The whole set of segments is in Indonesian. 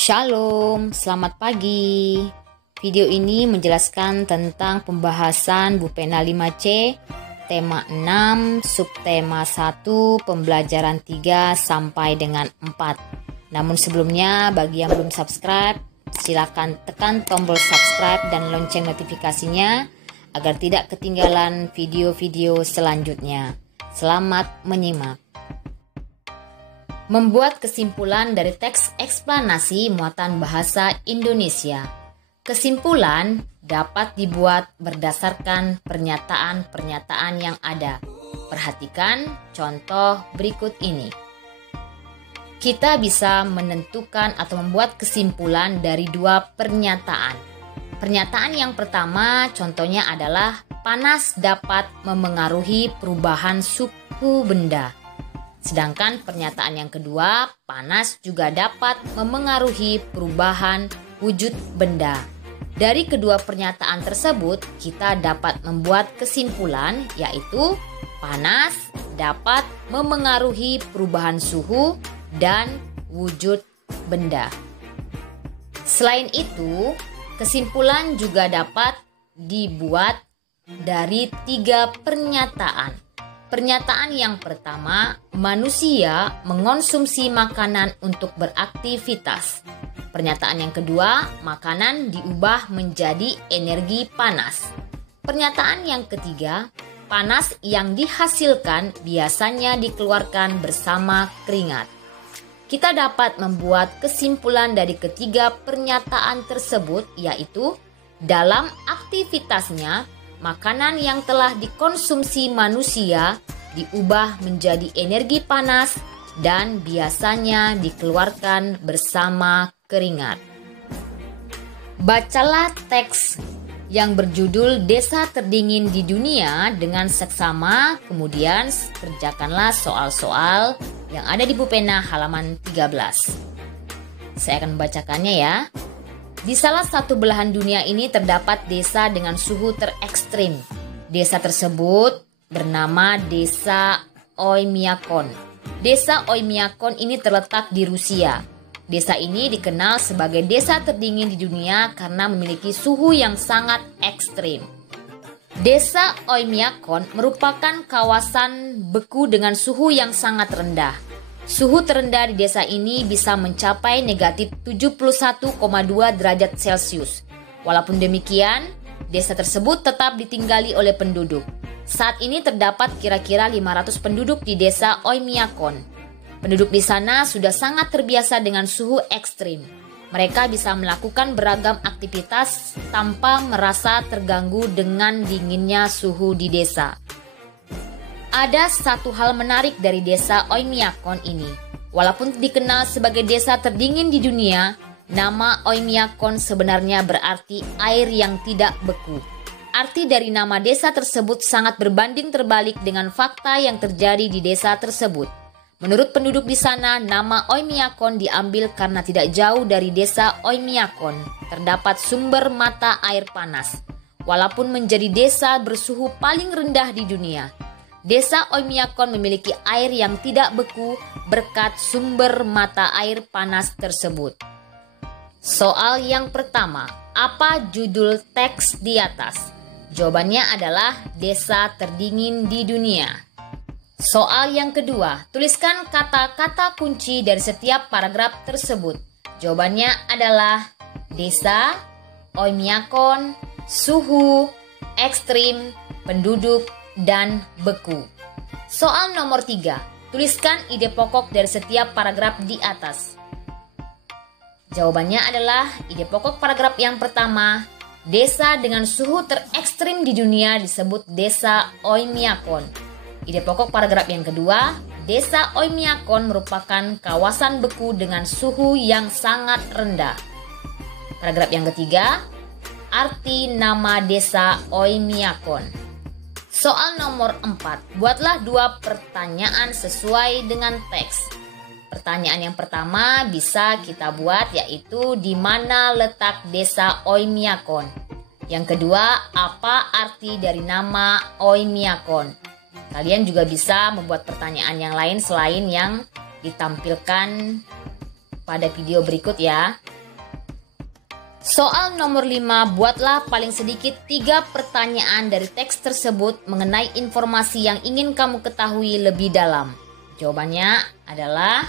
Shalom, selamat pagi. Video ini menjelaskan tentang pembahasan Bupena 5C, tema 6, subtema 1, pembelajaran 3 sampai dengan 4. Namun sebelumnya, bagi yang belum subscribe, silakan tekan tombol subscribe dan lonceng notifikasinya agar tidak ketinggalan video-video selanjutnya. Selamat menyimak. Membuat kesimpulan dari teks eksplanasi muatan bahasa Indonesia. Kesimpulan dapat dibuat berdasarkan pernyataan-pernyataan yang ada. Perhatikan contoh berikut ini. Kita bisa menentukan atau membuat kesimpulan dari dua pernyataan. Pernyataan yang pertama contohnya adalah panas dapat memengaruhi perubahan suhu benda. Sedangkan pernyataan yang kedua, panas juga dapat memengaruhi perubahan wujud benda. Dari kedua pernyataan tersebut, kita dapat membuat kesimpulan, yaitu panas dapat memengaruhi perubahan suhu dan wujud benda. Selain itu, kesimpulan juga dapat dibuat dari tiga pernyataan. Pernyataan yang pertama, manusia mengonsumsi makanan untuk beraktivitas. Pernyataan yang kedua, makanan diubah menjadi energi panas. Pernyataan yang ketiga, panas yang dihasilkan biasanya dikeluarkan bersama keringat. Kita dapat membuat kesimpulan dari ketiga pernyataan tersebut, yaitu dalam aktivitasnya, makanan yang telah dikonsumsi manusia diubah menjadi energi panas dan biasanya dikeluarkan bersama keringat. Bacalah teks yang berjudul Desa Terdingin di Dunia dengan seksama, kemudian kerjakanlah soal-soal yang ada di Bupena halaman 13. Saya akan membacakannya ya. Di salah satu belahan dunia ini terdapat desa dengan suhu terekstrim. Desa tersebut bernama Desa Oymyakon. Desa Oymyakon ini terletak di Rusia. Desa ini dikenal sebagai desa terdingin di dunia karena memiliki suhu yang sangat ekstrim. Desa Oymyakon merupakan kawasan beku dengan suhu yang sangat rendah. Suhu terendah di desa ini bisa mencapai negatif 71,2 derajat Celcius. Walaupun demikian, desa tersebut tetap ditinggali oleh penduduk. Saat ini terdapat kira-kira 500 penduduk di desa Oymyakon. Penduduk di sana sudah sangat terbiasa dengan suhu ekstrim. Mereka bisa melakukan beragam aktivitas tanpa merasa terganggu dengan dinginnya suhu di desa. Ada satu hal menarik dari desa Oymyakon ini. Walaupun dikenal sebagai desa terdingin di dunia, nama Oymyakon sebenarnya berarti air yang tidak beku. Arti dari nama desa tersebut sangat berbanding terbalik dengan fakta yang terjadi di desa tersebut. Menurut penduduk di sana, nama Oymyakon diambil karena tidak jauh dari desa Oymyakon terdapat sumber mata air panas. Walaupun menjadi desa bersuhu paling rendah di dunia, Desa Oymyakon memiliki air yang tidak beku berkat sumber mata air panas tersebut. Soal yang pertama, apa judul teks di atas? Jawabannya adalah Desa Terdingin di Dunia. Soal yang kedua, tuliskan kata-kata kunci dari setiap paragraf tersebut. Jawabannya adalah desa, Oymyakon, suhu, ekstrim, penduduk, dan beku. Soal nomor 3. Tuliskan ide pokok dari setiap paragraf di atas. Jawabannya adalah ide pokok paragraf yang pertama, desa dengan suhu terekstrim di dunia disebut desa Oymyakon. Ide pokok paragraf yang kedua, desa Oymyakon merupakan kawasan beku dengan suhu yang sangat rendah. Paragraf yang ketiga, arti nama desa Oymyakon. Soal nomor 4, buatlah dua pertanyaan sesuai dengan teks. Pertanyaan yang pertama bisa kita buat yaitu di mana letak desa Oymyakon. Yang kedua, apa arti dari nama Oymyakon? Kalian juga bisa membuat pertanyaan yang lain selain yang ditampilkan pada video berikut ya. Soal nomor 5, buatlah paling sedikit 3 pertanyaan dari teks tersebut mengenai informasi yang ingin kamu ketahui lebih dalam. Jawabannya adalah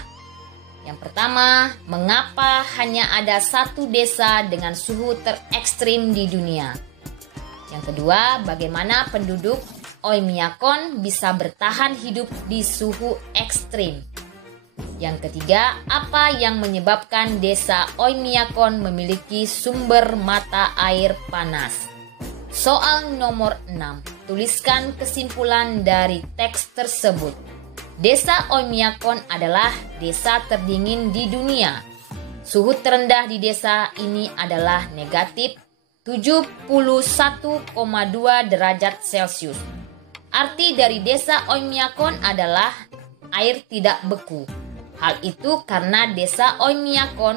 yang pertama, mengapa hanya ada satu desa dengan suhu terekstrim di dunia? Yang kedua, bagaimana penduduk Oymyakon bisa bertahan hidup di suhu ekstrim? Yang ketiga, apa yang menyebabkan desa Oymyakon memiliki sumber mata air panas? Soal nomor 6, tuliskan kesimpulan dari teks tersebut. Desa Oymyakon adalah desa terdingin di dunia. Suhu terendah di desa ini adalah negatif 71,2 derajat Celcius. Arti dari desa Oymyakon adalah air tidak beku. Hal itu karena desa Oymyakon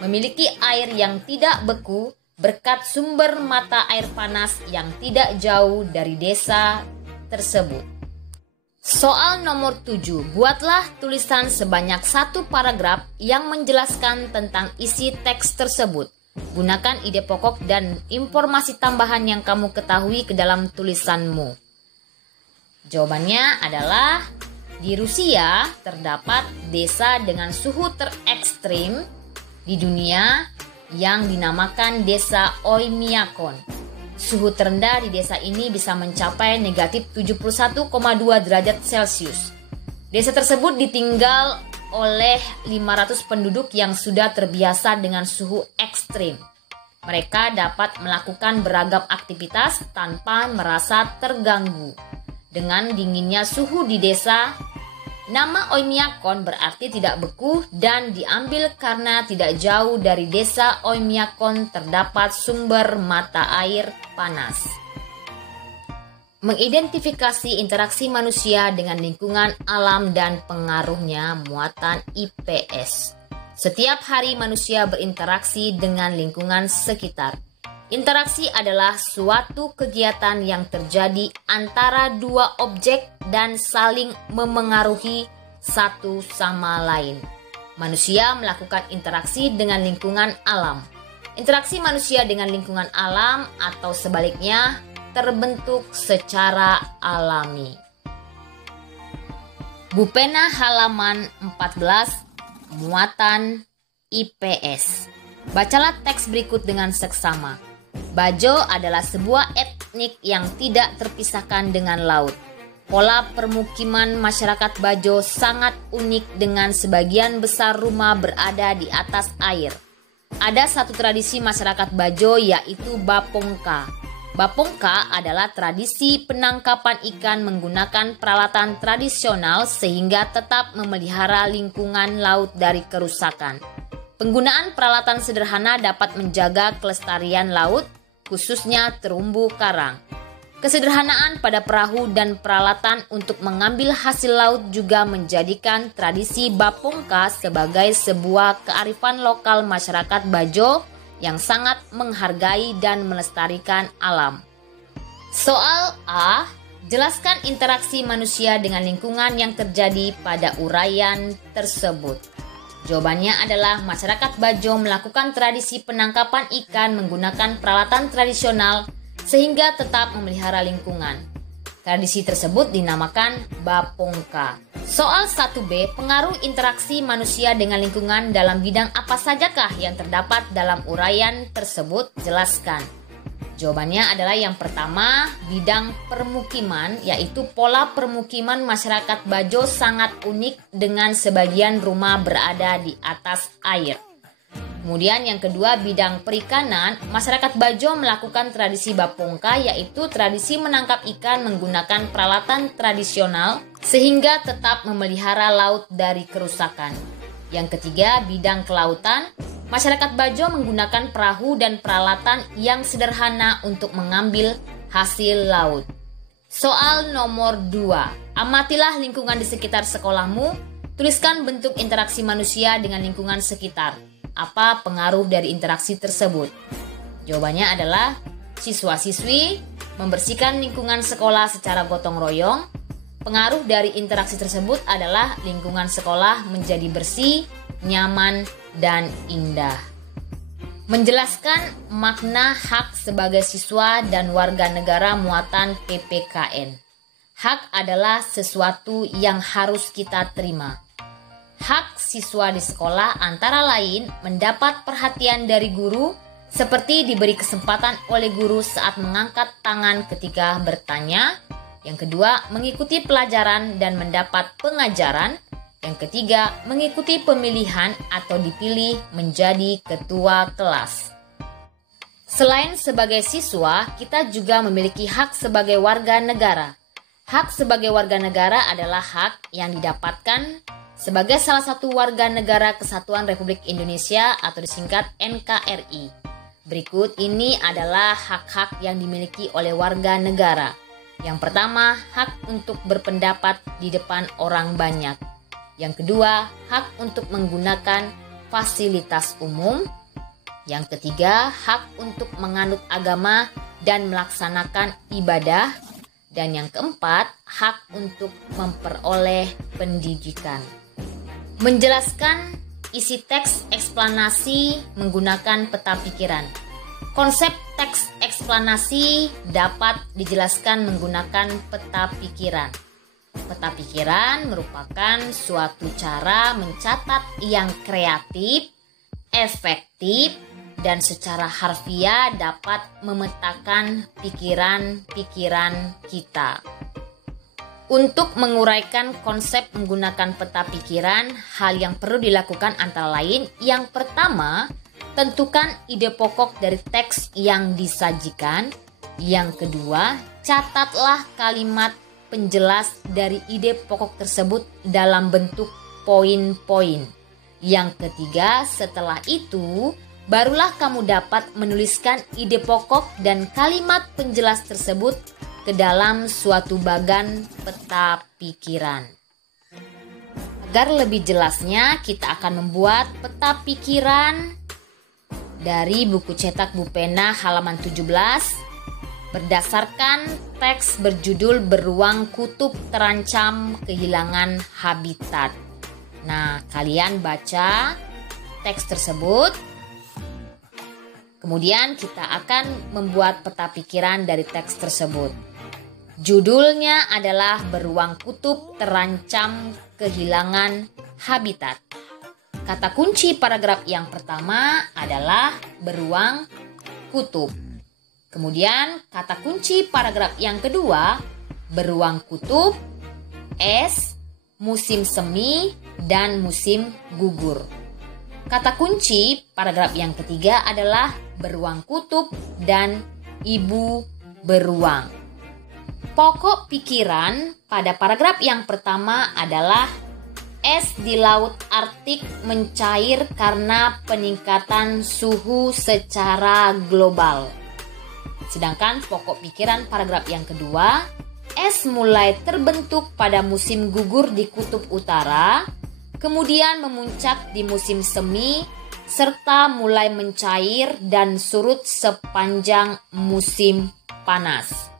memiliki air yang tidak beku berkat sumber mata air panas yang tidak jauh dari desa tersebut. Soal nomor 7, buatlah tulisan sebanyak 1 paragraf yang menjelaskan tentang isi teks tersebut. Gunakan ide pokok dan informasi tambahan yang kamu ketahui ke dalam tulisanmu. Jawabannya adalah di Rusia terdapat desa dengan suhu terekstrim di dunia yang dinamakan desa Oymyakon. Suhu terendah di desa ini bisa mencapai negatif 71,2 derajat Celcius. Desa tersebut ditinggal oleh 500 penduduk yang sudah terbiasa dengan suhu ekstrim. Mereka dapat melakukan beragam aktivitas tanpa merasa terganggu. Dengan dinginnya suhu di desa, nama Oymyakon berarti tidak beku dan diambil karena tidak jauh dari desa Oymyakon terdapat sumber mata air panas. Mengidentifikasi interaksi manusia dengan lingkungan alam dan pengaruhnya muatan IPS. Setiap hari manusia berinteraksi dengan lingkungan sekitar. Interaksi adalah suatu kegiatan yang terjadi antara dua objek dan saling memengaruhi satu sama lain. Manusia melakukan interaksi dengan lingkungan alam. Interaksi manusia dengan lingkungan alam atau sebaliknya terbentuk secara alami. Bupena halaman 14, muatan IPS. Bacalah teks berikut dengan seksama. Bajo adalah sebuah etnik yang tidak terpisahkan dengan laut. Pola permukiman masyarakat Bajo sangat unik dengan sebagian besar rumah berada di atas air. Ada satu tradisi masyarakat Bajo yaitu Bapongka. Bapongka adalah tradisi penangkapan ikan menggunakan peralatan tradisional sehingga tetap memelihara lingkungan laut dari kerusakan. Penggunaan peralatan sederhana dapat menjaga kelestarian laut, khususnya terumbu karang. Kesederhanaan pada perahu dan peralatan untuk mengambil hasil laut juga menjadikan tradisi Bapongka sebagai sebuah kearifan lokal masyarakat Bajo yang sangat menghargai dan melestarikan alam. Soal A, jelaskan interaksi manusia dengan lingkungan yang terjadi pada uraian tersebut. Jawabannya adalah masyarakat Bajo melakukan tradisi penangkapan ikan menggunakan peralatan tradisional sehingga tetap memelihara lingkungan. Tradisi tersebut dinamakan Bapongka. Soal 1B, pengaruh interaksi manusia dengan lingkungan dalam bidang apa sajakah yang terdapat dalam uraian tersebut? Jelaskan. Jawabannya adalah yang pertama, bidang permukiman, yaitu pola permukiman masyarakat Bajo sangat unik dengan sebagian rumah berada di atas air. Kemudian yang kedua, bidang perikanan, masyarakat Bajo melakukan tradisi Bapongka, yaitu tradisi menangkap ikan menggunakan peralatan tradisional sehingga tetap memelihara laut dari kerusakan. Yang ketiga, bidang kelautan, masyarakat Bajo menggunakan perahu dan peralatan yang sederhana untuk mengambil hasil laut. Soal nomor 2, amatilah lingkungan di sekitar sekolahmu, tuliskan bentuk interaksi manusia dengan lingkungan sekitar. Apa pengaruh dari interaksi tersebut? Jawabannya adalah siswa-siswi membersihkan lingkungan sekolah secara gotong royong. Pengaruh dari interaksi tersebut adalah lingkungan sekolah menjadi bersih, nyaman, dan indah. Menjelaskan makna hak sebagai siswa dan warga negara muatan PPKN. Hak adalah sesuatu yang harus kita terima. Hak siswa di sekolah antara lain mendapat perhatian dari guru, seperti diberi kesempatan oleh guru saat mengangkat tangan ketika bertanya. Yang kedua, mengikuti pelajaran dan mendapat pengajaran. Yang ketiga, mengikuti pemilihan atau dipilih menjadi ketua kelas. Selain sebagai siswa, kita juga memiliki hak sebagai warga negara. Hak sebagai warga negara adalah hak yang didapatkan sebagai salah satu warga negara Kesatuan Republik Indonesia atau disingkat NKRI. Berikut ini adalah hak-hak yang dimiliki oleh warga negara. Yang pertama, hak untuk berpendapat di depan orang banyak. Yang kedua, hak untuk menggunakan fasilitas umum. Yang ketiga, hak untuk menganut agama dan melaksanakan ibadah. Dan yang keempat, hak untuk memperoleh pendidikan. Menjelaskan isi teks eksplanasi menggunakan peta pikiran. Konsep teks eksplanasi dapat dijelaskan menggunakan peta pikiran. Peta pikiran merupakan suatu cara mencatat yang kreatif, efektif, dan secara harfiah dapat memetakan pikiran-pikiran kita. Untuk menguraikan konsep menggunakan peta pikiran, hal yang perlu dilakukan antara lain, yang pertama, tentukan ide pokok dari teks yang disajikan. Yang kedua, catatlah kalimat penjelas dari ide pokok tersebut dalam bentuk poin-poin. Yang ketiga, setelah itu, barulah kamu dapat menuliskan ide pokok dan kalimat penjelas tersebut ke dalam suatu bagan peta pikiran. Agar lebih jelasnya, kita akan membuat peta pikiran dari buku cetak Bu Pena halaman 17 berdasarkan teks berjudul Beruang Kutub Terancam Kehilangan Habitat. Nah, kalian baca teks tersebut. Kemudian kita akan membuat peta pikiran dari teks tersebut. Judulnya adalah Beruang Kutub Terancam Kehilangan Habitat. Kata kunci paragraf yang pertama adalah beruang kutub. Kemudian kata kunci paragraf yang kedua, beruang kutub, es, musim semi, dan musim gugur. Kata kunci paragraf yang ketiga adalah beruang kutub dan ibu beruang. Pokok pikiran pada paragraf yang pertama adalah es di laut Arktik mencair karena peningkatan suhu secara global. Sedangkan pokok pikiran paragraf yang kedua, es mulai terbentuk pada musim gugur di kutub utara, kemudian memuncak di musim semi, serta mulai mencair dan surut sepanjang musim panas.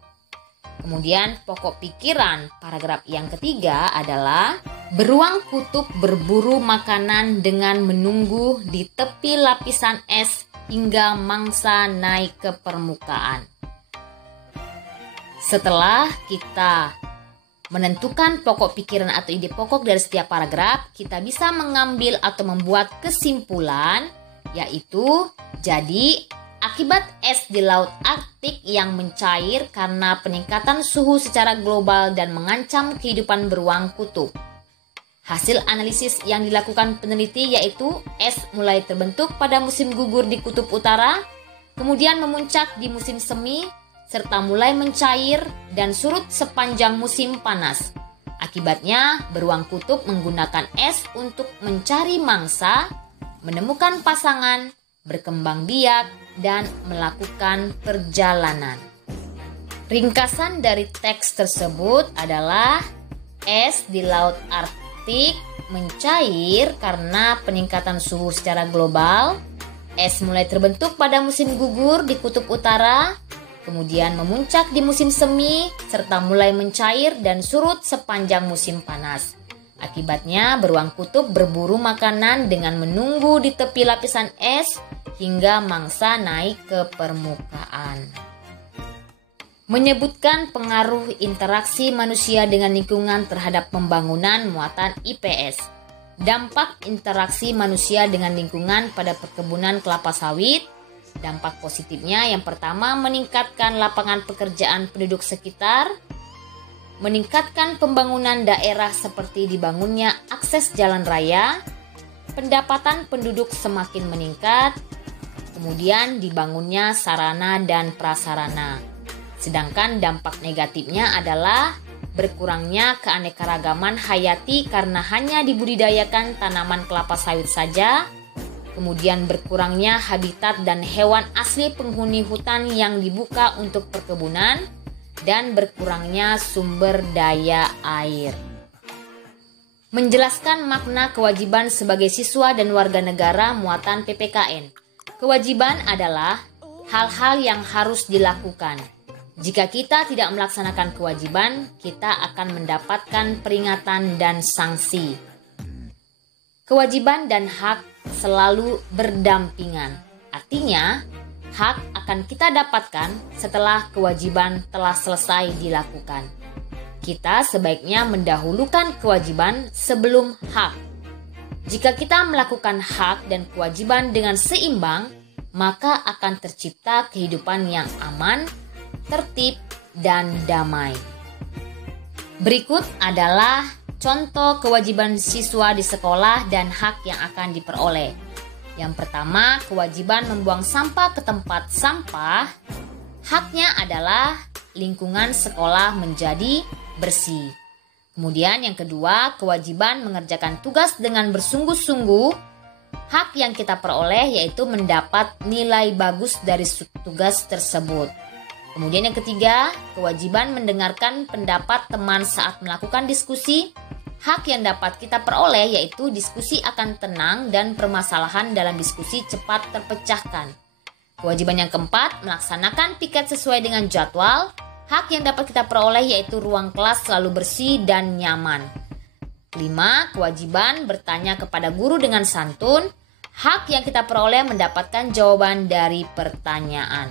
Kemudian pokok pikiran paragraf yang ketiga adalah beruang kutub berburu makanan dengan menunggu di tepi lapisan es hingga mangsa naik ke permukaan. Setelah kita menentukan pokok pikiran atau ide pokok dari setiap paragraf, kita bisa mengambil atau membuat kesimpulan, yaitu jadi akibat es di laut Arktik yang mencair karena peningkatan suhu secara global dan mengancam kehidupan beruang kutub. Hasil analisis yang dilakukan peneliti yaitu es mulai terbentuk pada musim gugur di kutub utara, kemudian memuncak di musim semi, serta mulai mencair dan surut sepanjang musim panas. Akibatnya, beruang kutub menggunakan es untuk mencari mangsa, menemukan pasangan, berkembang biak, dan melakukan perjalanan. Ringkasan dari teks tersebut adalah es di laut Arktik mencair karena peningkatan suhu secara global. Es mulai terbentuk pada musim gugur di kutub utara, kemudian memuncak di musim semi, serta mulai mencair dan surut sepanjang musim panas. Akibatnya, beruang kutub berburu makanan dengan menunggu di tepi lapisan es hingga mangsa naik ke permukaan. Menyebutkan pengaruh interaksi manusia dengan lingkungan terhadap pembangunan muatan IPS. Dampak interaksi manusia dengan lingkungan pada perkebunan kelapa sawit. Dampak positifnya yang pertama, meningkatkan lapangan pekerjaan penduduk sekitar, meningkatkan pembangunan daerah seperti dibangunnya akses jalan raya, pendapatan penduduk semakin meningkat, kemudian dibangunnya sarana dan prasarana. Sedangkan dampak negatifnya adalah berkurangnya keanekaragaman hayati karena hanya dibudidayakan tanaman kelapa sawit saja, kemudian berkurangnya habitat dan hewan asli penghuni hutan yang dibuka untuk perkebunan, dan berkurangnya sumber daya air. Menjelaskan makna kewajiban sebagai siswa dan warga negara muatan PPKN. Kewajiban adalah hal-hal yang harus dilakukan. Jika kita tidak melaksanakan kewajiban, kita akan mendapatkan peringatan dan sanksi. Kewajiban dan hak selalu berdampingan. Artinya, hak akan kita dapatkan setelah kewajiban telah selesai dilakukan. Kita sebaiknya mendahulukan kewajiban sebelum hak. Jika kita melakukan hak dan kewajiban dengan seimbang, maka akan tercipta kehidupan yang aman, tertib, dan damai. Berikut adalah contoh kewajiban siswa di sekolah dan hak yang akan diperoleh. Yang pertama, kewajiban membuang sampah ke tempat sampah. Haknya adalah lingkungan sekolah menjadi bersih. Kemudian yang kedua, kewajiban mengerjakan tugas dengan bersungguh-sungguh. Hak yang kita peroleh yaitu mendapat nilai bagus dari tugas tersebut. Kemudian yang ketiga, kewajiban mendengarkan pendapat teman saat melakukan diskusi. Hak yang dapat kita peroleh yaitu diskusi akan tenang dan permasalahan dalam diskusi cepat terpecahkan. Kewajiban yang keempat, melaksanakan piket sesuai dengan jadwal. Hak yang dapat kita peroleh yaitu ruang kelas selalu bersih dan nyaman. 5. Kewajiban bertanya kepada guru dengan santun. Hak yang kita peroleh mendapatkan jawaban dari pertanyaan.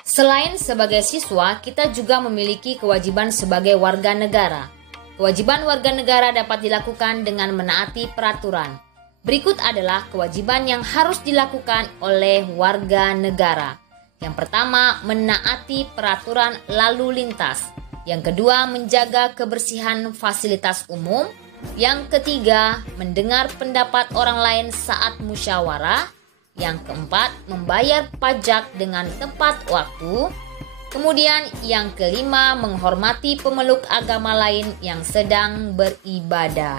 Selain sebagai siswa, kita juga memiliki kewajiban sebagai warga negara. Kewajiban warga negara dapat dilakukan dengan menaati peraturan. Berikut adalah kewajiban yang harus dilakukan oleh warga negara. Yang pertama, menaati peraturan lalu lintas. Yang kedua, menjaga kebersihan fasilitas umum. Yang ketiga, mendengar pendapat orang lain saat musyawarah. Yang keempat, membayar pajak dengan tepat waktu. Kemudian yang kelima, menghormati pemeluk agama lain yang sedang beribadah.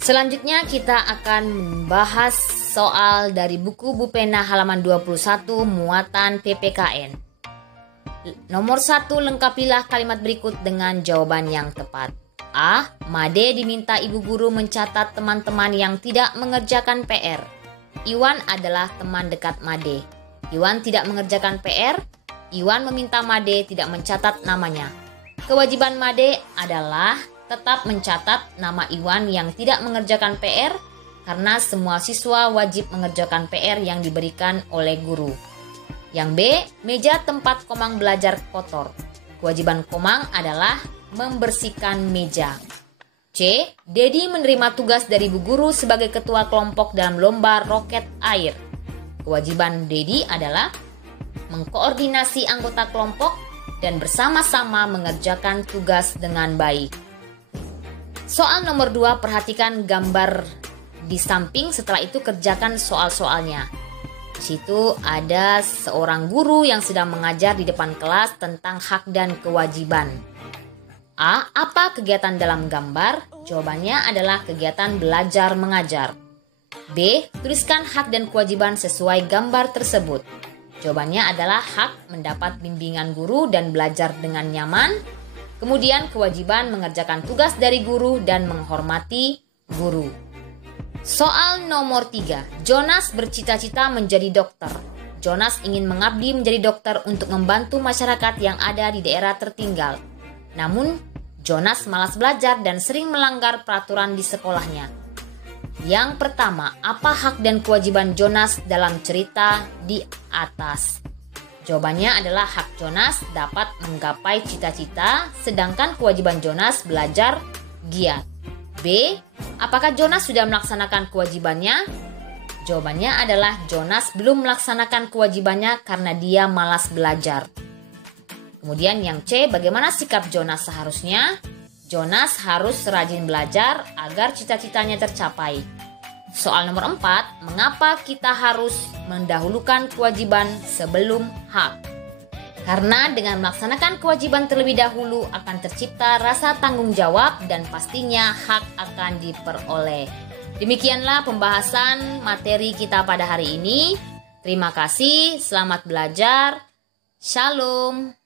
Selanjutnya kita akan membahas soal dari buku Bupena halaman 21 muatan PPKN. Nomor 1, lengkapilah kalimat berikut dengan jawaban yang tepat. A. Made diminta ibu guru mencatat teman-teman yang tidak mengerjakan PR. Iwan adalah teman dekat Made. Iwan tidak mengerjakan PR. Iwan meminta Made tidak mencatat namanya. Kewajiban Made adalah tetap mencatat nama Iwan yang tidak mengerjakan PR karena semua siswa wajib mengerjakan PR yang diberikan oleh guru. Yang B, meja tempat Komang belajar kotor. Kewajiban Komang adalah membersihkan meja. C, Dedi menerima tugas dari Bu Guru sebagai ketua kelompok dalam lomba roket air. Kewajiban Dedi adalah mengkoordinasi anggota kelompok dan bersama-sama mengerjakan tugas dengan baik. Soal nomor 2, perhatikan gambar di samping, setelah itu kerjakan soal-soalnya. Di situ ada seorang guru yang sedang mengajar di depan kelas tentang hak dan kewajiban. A. Apa kegiatan dalam gambar? Jawabannya adalah kegiatan belajar mengajar. B. Tuliskan hak dan kewajiban sesuai gambar tersebut. Jawabannya adalah hak mendapat bimbingan guru dan belajar dengan nyaman. Kemudian kewajiban mengerjakan tugas dari guru dan menghormati guru. Soal nomor 3. Jonas bercita-cita menjadi dokter. Jonas ingin mengabdi menjadi dokter untuk membantu masyarakat yang ada di daerah tertinggal. Namun, Jonas malas belajar dan sering melanggar peraturan di sekolahnya. Yang pertama, apa hak dan kewajiban Jonas dalam cerita di atas? Jawabannya adalah hak Jonas dapat menggapai cita-cita, sedangkan kewajiban Jonas belajar giat. B. Apakah Jonas sudah melaksanakan kewajibannya? Jawabannya adalah Jonas belum melaksanakan kewajibannya karena dia malas belajar. Kemudian yang C, bagaimana sikap Jonas seharusnya? Jonas harus rajin belajar agar cita-citanya tercapai. Soal nomor 4, mengapa kita harus mendahulukan kewajiban sebelum hak? Karena dengan melaksanakan kewajiban terlebih dahulu akan tercipta rasa tanggung jawab dan pastinya hak akan diperoleh. Demikianlah pembahasan materi kita pada hari ini. Terima kasih, selamat belajar. Shalom.